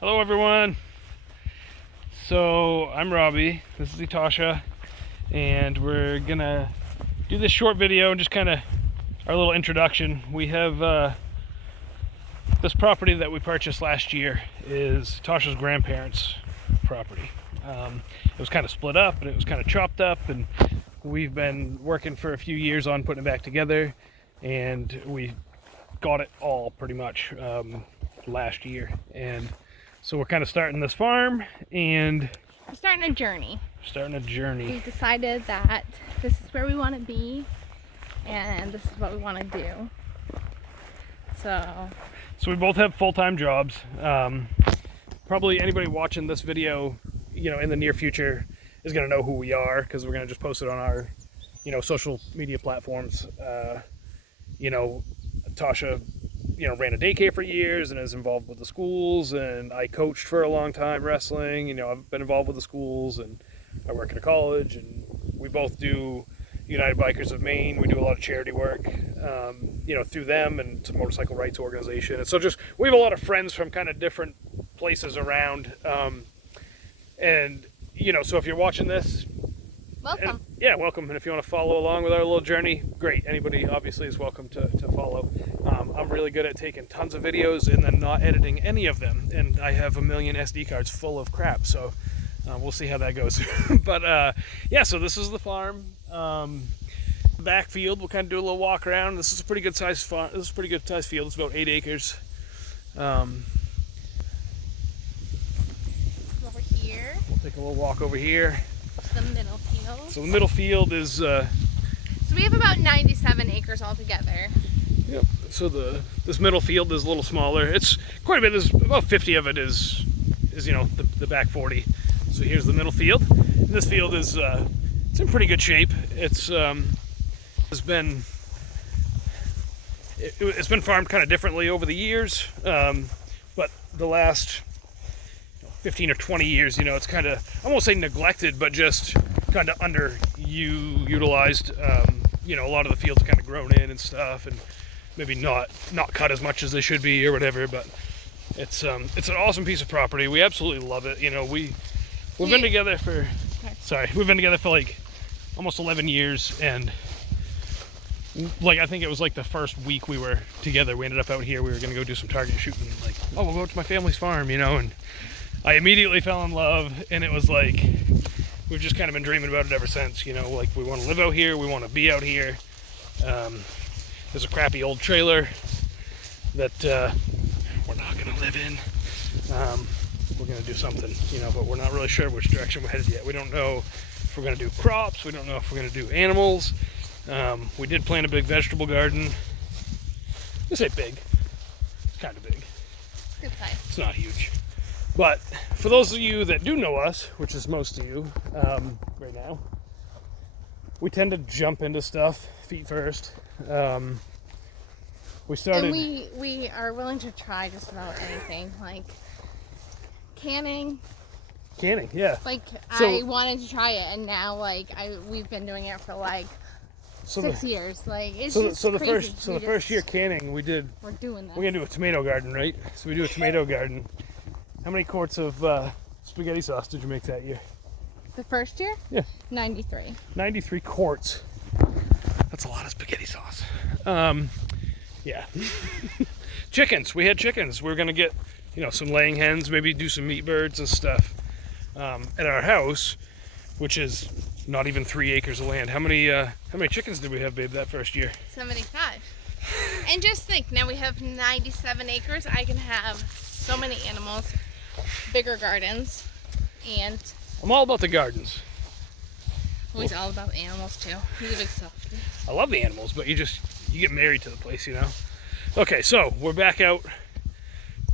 Hello everyone. So I'm Robbie, this is Tasha, and we're gonna do this short video and just kind of our little introduction. We have this property that we purchased last year is Tasha's grandparents' property. It was kind of split up and it was kind of chopped up, and we've been working for a few years on putting it back together, and we got it all pretty much last year. And so we're kind of starting this farm and we're starting a journey. We've decided that this is where we want to be and this is what we want to do. So we both have full-time jobs. Probably anybody watching this video, in the near future is going to know who we are, because we're going to just post it on our, social media platforms. Tasha, ran a daycare for years and is involved with the schools, and I coached for a long time wrestling. I've been involved with the schools, and I work at a college, and we both do United Bikers of Maine. We do a lot of charity work, through them, and it's a motorcycle rights organization. And so we have a lot of friends from kind of different places around. So if you're watching this, welcome. Welcome. And if you want to follow along with our little journey, great. Anybody obviously is welcome to follow. I'm really good at taking tons of videos and then not editing any of them. And I have a million SD cards full of crap. So we'll see how that goes. But so this is the farm. Backfield, we'll kind of do a little walk around. This is a pretty good sized farm. This is a pretty good sized field. It's about 8 acres. Over here. We'll take a little walk over here. The middle field. So the middle field is So we have about 97 acres altogether. Yep. So this middle field is a little smaller. It's quite a bit. There's about 50 of it is the back 40. So here's the middle field. And this field is it's in pretty good shape. It's been farmed kind of differently over the years, but the last 15 or 20 years, it's kind of, I won't say neglected, but just kind of underutilized. A lot of the fields kind of grown in and stuff, and maybe not cut as much as they should be or whatever. But it's an awesome piece of property. We absolutely love it. We've been together for like almost 11 years, and I think it was like the first week we were together, we ended up out here. We were going to go do some target shooting, we'll go out to my family's farm, and I immediately fell in love, and it was like, we've just kind of been dreaming about it ever since. We want to live out here, we want to be out here. There's a crappy old trailer that we're not going to live in. We're going to do something, but we're not really sure which direction we're headed yet. We don't know if we're going to do crops, we don't know if we're going to do animals. We did plant a big vegetable garden. I say big, it's kind of big. Good size. It's not huge. But for those of you that do know us, which is most of you right now, we tend to jump into stuff feet first. We started. And we are willing to try just about anything, like canning. Canning, yeah. I wanted to try it, and now we've been doing it for 6 years. It's just crazy. The first year canning we're doing this. We're gonna do a tomato garden, right? So we do a tomato garden. How many quarts of spaghetti sauce did you make that year? The first year? Yeah. 93. 93 quarts. That's a lot of spaghetti sauce. Yeah. Chickens. We had chickens. We were gonna get, some laying hens, maybe do some meat birds and stuff. At our house, which is not even 3 acres of land. How many chickens did we have, babe, that first year? 75. And just think, now we have 97 acres. I can have so many animals, bigger gardens, and I'm all about the gardens. He's all about animals too. He's a big softie. I love the animals, but you get married to the place, Okay, so we're back out.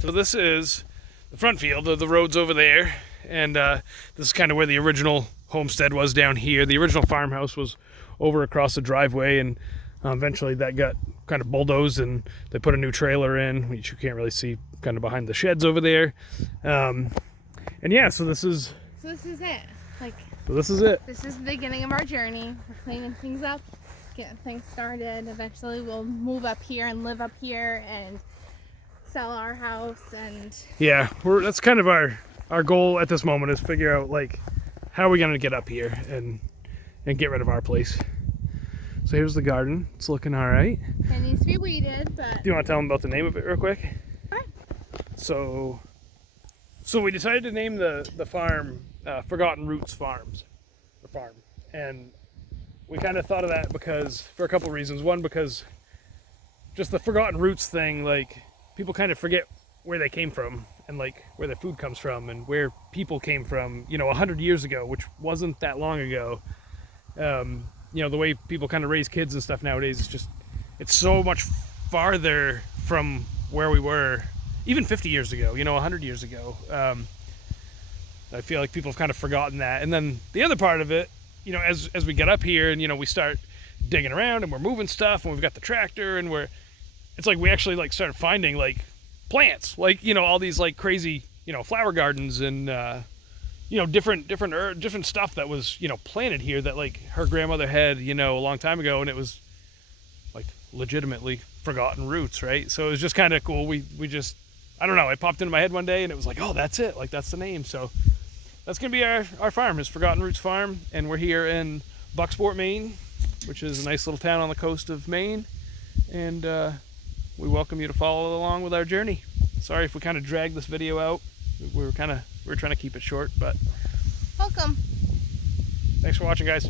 So this is the front field. The road's over there, and this is kind of where the original homestead was down here. The original farmhouse was over across the driveway, and eventually that got kind of bulldozed, and they put a new trailer in, which you can't really see kind of behind the sheds over there. So this is it. So this is it. This is the beginning of our journey. We're cleaning things up, getting things started. Eventually we'll move up here and live up here and sell our house and Yeah, that's kind of our goal at this moment, is figure out like how are we gonna get up here and get rid of our place. So here's the garden. It's looking all right. it needs to be weeded, but Do you want to tell them about the name of it real quick? Sure. So we decided to name the farm Forgotten Roots Farms, or farm, and we kind of thought of that because for a couple of reasons. One, because just the Forgotten Roots thing, like people kind of forget where they came from and like where their food comes from and where people came from, 100 years ago, which wasn't that long ago. The way people kind of raise kids and stuff nowadays is just, it's so much farther from where we were even 50 years ago, 100 years ago. I feel like people have kind of forgotten that. And then the other part of it, as we get up here and, we start digging around and we're moving stuff and we've got the tractor and it's like we actually like started finding like plants, like, all these like crazy, flower gardens and, different stuff that was, planted here that like her grandmother had, a long time ago, and it was like legitimately forgotten roots, right? So it was just kind of cool. We just, I don't know, it popped into my head one day and it was like, oh, that's it. Like that's the name. So that's going to be our farm, is Forgotten Roots Farm. And we're here in Bucksport, Maine, which is a nice little town on the coast of Maine. And we welcome you to follow along with our journey. Sorry if we kind of dragged this video out. We were trying to keep it short, but welcome. thanks for watching, guys.